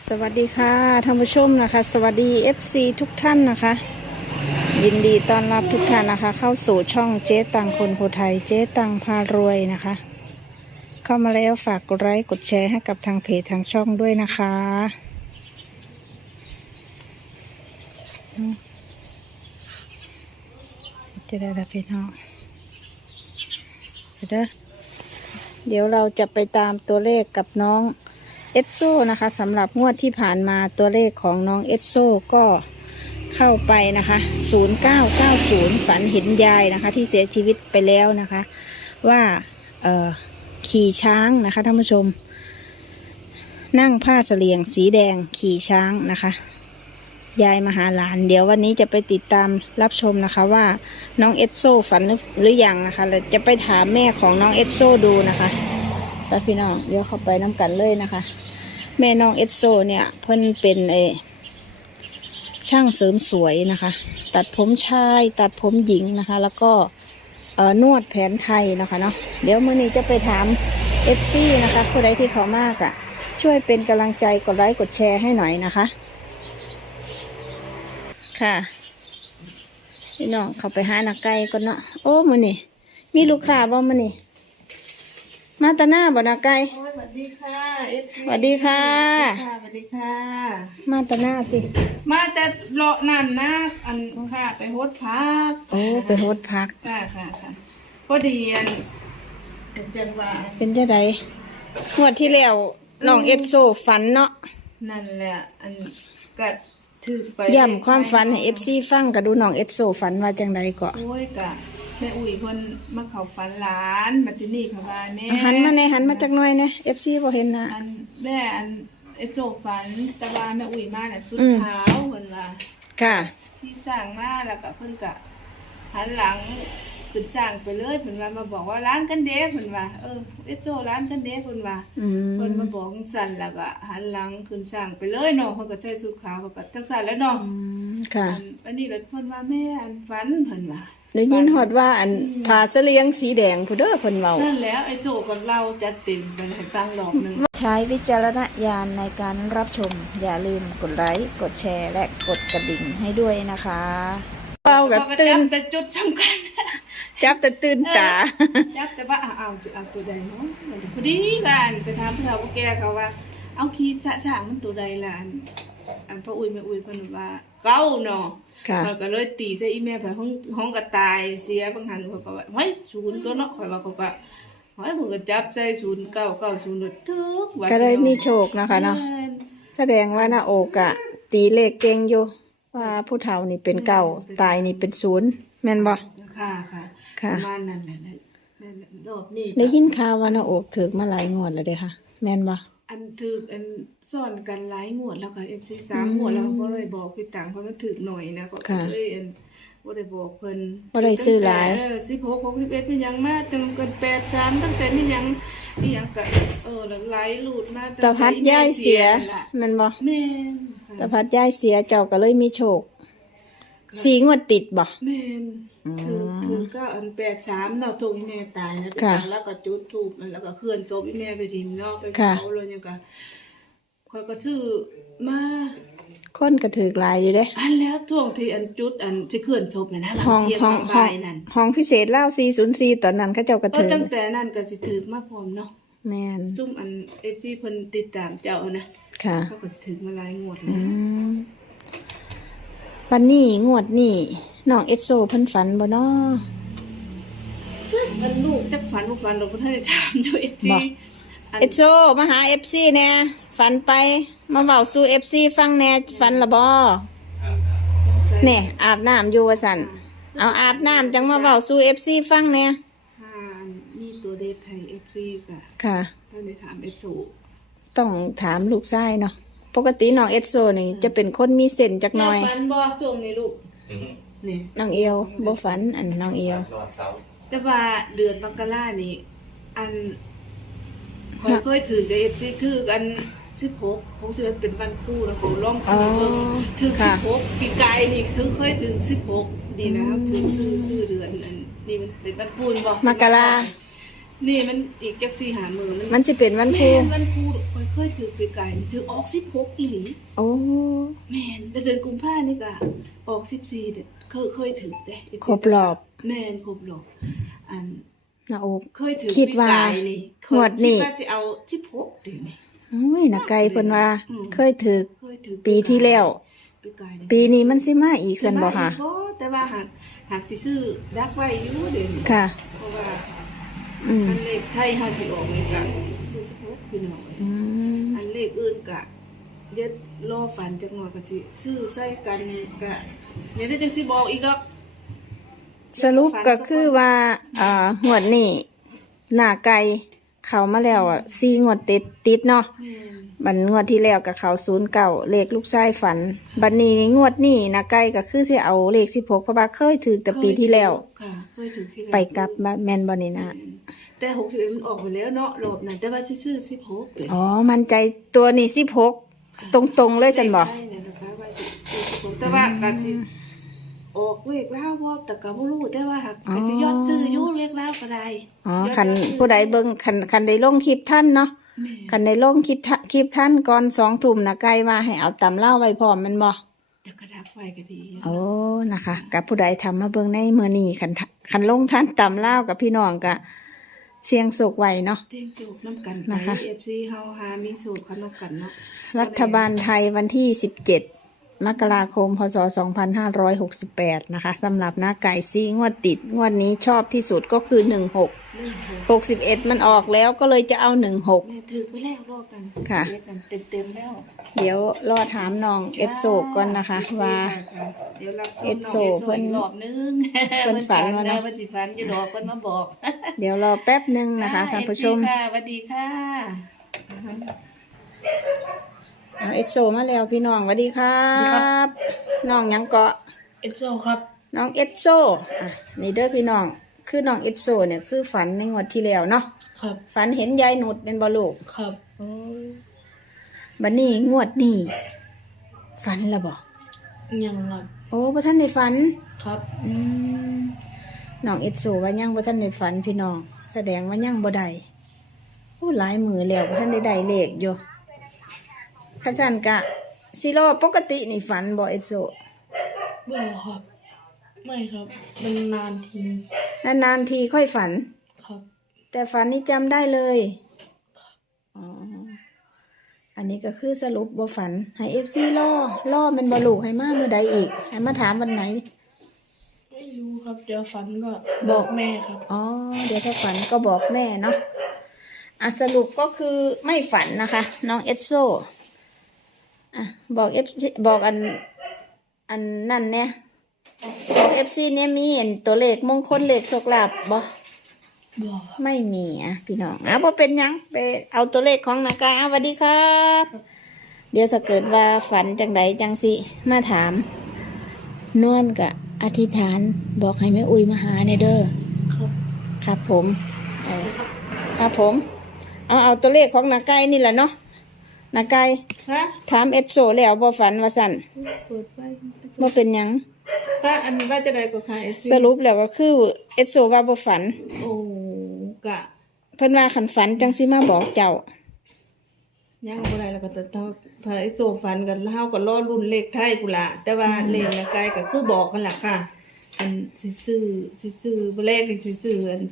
สวัสดีค่ะท่านผู้ชมนะคะ สวัสดี FC ทุกท่านนะคะ ยินดีต้อนรับทุกท่านนะคะ เข้าสู่ช่องเจ๊ตังคนโพไทยเจ๊ตังพารวยนะคะ เข้ามาแล้วฝากกดไลค์กดแชร์ให้กับทางเพจทางช่องด้วยนะคะ จะได้รับพี่น้องเดี๋ยวเด้อเดี๋ยวเราจะไปตามตัวเลขกับน้อง เอสโซนะคะสำหรับงวดที่ผ่านมาตัวเลขของน้องเอสโซก็เข้าไปนะคะ 0990 ฝันเห็นยายนะคะ ที่เสียชีวิตไปแล้วนะคะ ว่าขี่ช้างนะคะท่านผู้ชม นั่งผ้าเสลียงสีแดงขี่ช้างนะคะยายมาหาหลาน เดี๋ยววันนี้จะไปติดตามรับชมนะคะว่าน้องเอสโซฝันหรือยังนะคะแล้วจะไปถามแม่ของน้องเอสโซดูนะคะพี่น้องเดี๋ยวเข้าไปน้ำกันเลยนะคะ แม่น้องเอสโซเนี่ยเพิ่นเป็นเอช่างเสริมสวยนะคะ ตัดผมชายตัดผมหญิงนะคะ แล้วก็เอนวดแผนไทยนะคะเนาะเดี๋ยวมื่อนี้จะไปถามเอฟซีนะคะผู้ใดที่เขามากอะ่ะ ช่วยเป็นกำลังใจกดไลค์กดแชร์ให้หน่อยนะคะ ค่ะพี่น้องเขาไปหาหนักไก่ก่อนเนาะโอ้มื่อนี้มีลูกค้าบ่มื่อนี้ มาแตาหน้าบ่หนักไก่โอ้ยสวัสดีค่ะ FC สวัสดีค่ะสวัสดีค่ะ มาแตาหน้าติ มาแต่เลาะนั่นนะอันค่ะไปโฮสพัก โอ้ไปโฮดพัก ค่ะค่ะค่ะพอดีอันเป็นจังหวะเป็นจะไดงวดที่แล้วน้องเอสโซฝันเนาะ นั่นแหละ อันก็ถือไปย่ำความฝันให้เอฟซีฟังก็ดูน้องเอสโซฝันว่าจังไดก็โอ้ยกะแม่อุ้ยคนมาเขาฝันหลานมาที่นี่เขาว่าแน่หันมาในหันมาจากหน้อยเนี่ยเอฟซีบ่เห็นนะ อันแม่อันไอโจฝันแต่ว่าแม่อุ้ยมาน่ะสุดอืมขาวเพิ่นว่า ค่ะ ที่สร้างมาแล้วก็เพิ่นก็หันหลังขึ้นสร้างไปเลยเพิ่นว่ามาบอกว่าร้านกันเด้เพิ่นว่าเออเอสโซร้านกันเด้เพิ่นว่า อืมเพิ่นมาบอกจังสั่นแล้วก็หันหลังขึ้นสร้างไปเลยเนาะเพิ่นก็ใส่สูทขาวเพิ่นก็ทั้งสั่นแล้วเนาะอืมค่ะ อันอันนี้แล้วเพิ่นว่าแม่อันฝันเพิ่นว่า ได้ยินฮอดว่าอันผ้าเสลียงสีแดงผู้เด้อเพิ่นเว้านั่นแล้วไอ้โจกับเราจะติ่มไปให้ฟังรอบหนึง ใช้วิจารณญาณในการรับชม อย่าลืมกดไลค์กดแชร์และกดกระดิ่งให้ด้วยนะคะเราแบบเขาก็ตื่จันบแต่จุดสำคัญ จับแต่ตื่นตา จับแต่ว่าเอาเอาจะเอาตัวใดเนาะพอดีบ้านไปถามเพื่อนว่าแกเขาว่า เอาขีดสะสางมันตัวใดล่ะ อันอันพ่ออุ้ยแม่อุ้ยเพิ่นว่าเก้าเนาะค่ะเขาก็เลยตีใส่อีแม่ไปห้องห้องก็ตายเสียบางหันเขาก็ว่าเฮ้ยศูนย์ตัวเนาะข่อยว่าเขาก็เฮ้ยผมก็จับใส่ศูนย์เก้าเก้าศูนย์ทุกวันก็เลยมีโชคนะคะเนาะแม่น แสดงว่าหน้าอกอะตีเลขเก่งอยู่ว่าผู้เฒ่านี่เป็นเก่าตายนี่เป็นศูนย์แม่นบ่ ค่ะค่ะค่ะประมาณนั้นแหละนั่นนั่นรอบนี้ได้ยินข่าวว่าหน้าอกถึกมาหลายงวดแล้วเด้ค่ะ แม่นบ่ อันถืออันซ่อนกันหลายงวดแล้วค่ะเอฟซีสามงวดแล้วเขาเลยบอกพี่ตังเพราะมันถือหน่อยนะก็ค่ะเลยอันบ่ได้บอกเพิ่นบ่ได้ซื้อหลายเออสิบหกหกสิบเอ็ดมีหยังมาจนเกินแปดสามตั้งแต่มีหยังมีหยังก็เออแล้วไหลหลุดมาตั้งตาพัดยายเสียล่ะแม่นบ่แม่นค่ะตาพัดยายเสียเจ้าก็เลยมีโชค สีงวดติดบ่แม่นอืมถือถือก็อันแปดสามเนาะถูกอีแม่ตายนะค่ะแล้วก็จุดทูบแล้วก็เคลื่อนศพอีแม่ไปทิมเนาะไปค่ะเผาเลยยังก็คอยก็ซื้อมาคนก็ถึกหลายอยู่เด้อันแล้วช่วงที่อันจุดอันจะเคลื่อนศพนะนะห้องเทียนห้องบางห้องบายนั่นห้องพิเศษเล่า404ตอนนั้นเขาเจ้าก็เออถึกตั้งแต่นั้นก็สิถือมาพร้อมเนาะแม่นซุ่มอันเอฟซีเพิ่นติดตามเจ้านะค่ะเขาก็สิถือมาหลายงวดอืแล้วม วันนี้งวดนี้น้องเอสโซเพิ่นฝันบ่เนาะมันลูกจักฝันบ่ฝันเราบ่ทันได้ถามอยู่เอฟซีบ่อันเอสโซมาหาเอฟซีแน่ฝันไปมาเว้าสู่เอฟซีฟังแน่ฝันละบ่แน่อาบน้ำอยู่ว่าซั่นเอาอาบน้ำจังมาเว้าสู่เอฟซีฟังแน่ถ้ามีตัวเดทไทยเอฟซีก็ค่ะท่านได้ถามเอฟซูต้องถามลูกชายเนาะ ปกติน้องเอสโซนี่จะเป็นคนมีเส้นจักหน่อยฝันบ่ช่วงนี้ลูกอืมนี่น้องเอียวบ่ฝันอันน้องเอียว นอนเสาร์แต่ว่าเดือนมกรานี่ อันคอยเคยถือเอฟซีถือกันสิบหกคงสิเป็นวันคู่แล้วเขาลองซื้อเบิ่งอ๋อถือสิค่ะบหกปีกายนี่ถือเคยถือสิบหกดีนะครับถือชื่อชื่อเดือนอันนี่มันเป็นวันคู่บอกมกรา นี่มันอีกจักสี่หามือมันมันจะเป็นวันครูแม่นวันครูค่อยเคยถือปีกายนี่ถือออกสิบหกอีหลีโอ้แม่นแต่เดือนกุมภานี่ก็ออกสิบสี่เด้อเคยเคยถือเด้ครบรอบแม่นครบรอบอันนะโอก เคยถือคิดว่าปีกยนี่เคยงวดนี้ คิดว่าจะเอาสิบหกดิแม่ โอ้ยนะไกลเพิ่นว่า อืม เคยถือเคยถือปีที่แล้ว ปีกายนี่ ปีนี้มันสิมาอีกสันบ่ค่ะสิมาอีกบ่แต่ว่าหากหากสิซื้อดักไว้อยู่เดี๋ยวนี้ค่ะ เพราะว่า อืมอันเลขไทยห้าสิออกนี่ก็สิซื้อสิบหกพี่น้องอืมอันเลขอื่นกะเดี๋ย็ดรอฝันจักหน่อยก็สิซื้อใส่กันกะเดี๋ยวได้จังสิบอกอีกดอกสรุปก็คือว่าอ่างวดนี้หน้าไก่เข้ามาแล้วอะสี่งวดติดติดเนาะแม่นบันงวดที่แล้วกับเขาศูนย์เก่าเลขลูกชายฝัน บันนี้งวดนี้หน้าไก่ก็คือสิเอาเลขสิบหกเพราะว่าเคยถือแต่ปีที่แล้วค่ะเคยถึงที่แล้วไปกลับมาแมนบอนี่นะ แต่หกสิบมันออกไปแล้วเนาะรอบนั้นแต่ว่าสิซื้อสิบหกเดี๋ยวอ๋อ มันใจตัวนี้สิบหกตรงๆเลยสันบอกเลขไทยเนี่ยนะคะว่าสิซื้อสิบหกแต่ว่าก็สิออกเลขแล้วบ่แต่ก็บ่รู้แต่ว่าหากก็สิยอดซื้ออยู่เลขแล้วก็ได้อ๋อยอคันยอซื้อผู้ใดเบิ่งคันคันได้ลงคลิปท่านเนาะแม่คันได้ลงคลิปท่าคลิปท่านก่อนสองทุ่มนะไก่ว่าให้เอาตำเล่าไว้พร้อมแมันบ่ แต่ก็ดักไว้ก็ดีโอ้นะคะกับผู้ใดทำมาเบิ่งในมือนี้คันทะคันลงท่านตำเล่ากับพี่น้องก็ เสียงสุกไว้เนาะ เจ้งสูบน้ำกันไปนะคะ เอฟซีเฮาหามีสูบขนมกันเนาะรัฐบาลไทยวันที่ 17 มกราคม พศ 2568 นะคะสำหรับหน้าไก่ซีงวดติด งวดนี้ชอบที่สุดก็คือ 16 เรื่องโห61มันออกแล้วก็เลยจะเอา16แม่ถือไปแล้วรอบนั้นค่ะเรียกกันเต็มๆแล้ว เดี๋ยวรอถามน้องเอสโซก่อนนะคะ ว่าเดี๋ยวรับชมเอสโซน้งเพิ่นอีกรอบนึงเพิ่นฝันว่าเนาะเพิ่นสิฝันอยู่ดอกเพิ่นมาบอก เดี๋ยวรอแป๊บหนึ่งนะคะท่านผู้ชม FC ค่ะสวัสดีค่ะเอาเอสโซมาแล้วพี่น้องสวัสดีครับน้องหยังเกาะเอสโซครับ น้องเอสโซอะนี่เด้อพี่น้อง คือน้องเอสโซเนี่ยคือฝันในงวดที่แล้วเนาะครับฝันเห็นยายหนุดเป็นบอลูกครับบัดนี้งวดนี้ฝันและบ่ยังครับโอ้บ่ท่านได้ฝันครับอืมน้องเอสโซว่ายังบ่ท่านได้ฝันพี่น้อง แสดงว่ายังบ่ได้โอ้หลายมือแล้วบ่ท่านได้ได้เลขอยู่ข้าจันกะสิรอปกตินี่ฝันบ่เอสโซไม่ครับ ไม่ครับ มันนานทีนานๆทีค่อยฝัน ครับ แต่ฝันนี่จำได้เลยอ๋ออันนี้ก็คือสรุปบ่ฝัน ให้เอฟซีล่อล่อแมันบลูกให้มาเมื่อใดอีก ให้มาถามวันไหน ไม่รู้ครับ เดี๋ยวฝันก็บอกแม่ครับ อ๋อ เดี๋ยวถ้าฝันก็บอกแม่เนาะอะสรุปก็คือไม่ฝันนะคะ น้องเอสโซอะบอกเอฟบอกอัน อันนั่นเนี่ย บอกเอฟซีเนี่ยมีเห็นตัวเลขมงคลเลขโชคลาภบ่บอกครับไม่มีอะพี่น้องอะบ่เป็นหยังไปเอาตัวเลขของนากายอะสวัสดีครับ เดี๋ยวถ้าเกิดว่าฝันจังใดจังสิมาถาม นวลกะอธิษฐานบอกให้แม่อุ้ยมาหาในเด้อครับ ครับผมเออครับผม เอาเอาตัวเลขของนากายนี่แหละเนาะนากายฮะถามเอสโซแล้วบ่ฝันว่าสั่นเปิดไฟบ่เป็นหยัง พระอันว่าจะได้ก็ค่ะ FC สรุปแล้วก็คือเอสโซว่าบ่ฝัน โอ้กะเพิ่นว่าขันฝันจังสิมาบอกเจ้ายังบ่ได้แล้วก็แต่ถ้าถ้าไอ้โซฟันกันเฮาก็รอรุ่นเลขไทยกูล่ะแต่ว่าเลขละไกลก็คือบอกกันล่ะค่ะ อันสิซื้อสิซื้อบ่แรกนี่สิซื้ออัน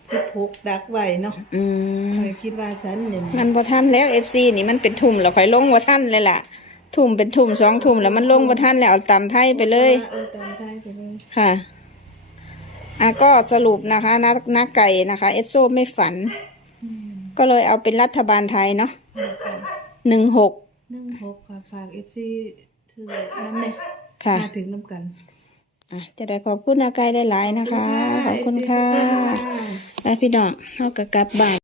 16ดักไว้เนาะอืมข้อยคิดว่าฉันเนี่ยมันบ่ทันแล้วเอฟซีนี่มันเป็นทุ่มแล้วข่อยลงบ่ทันเลยล่ะ ทุ่มเป็นทุ่มสองทุ่มแล้วมันลงบ่ทันแล้วเอาตามไทยไปเลย เออตามไทยไปเลยค่ะอะก็สรุปนะคะนักนักไก่นะคะ เอสโซไม่ฝัน อืมก็เลยเอาเป็นรัฐบาลไทยเนาะหนึ่งหก16ค่ะฝาก FC ซื้อน้ำเนี่ยค่ะ มาถึงน้ำกันอะจะได้ขอบคุณนาไก่หลายๆนะคะ ขอบคุณค่ะ ไปพี่น้องเข้ากับกลับบ้าน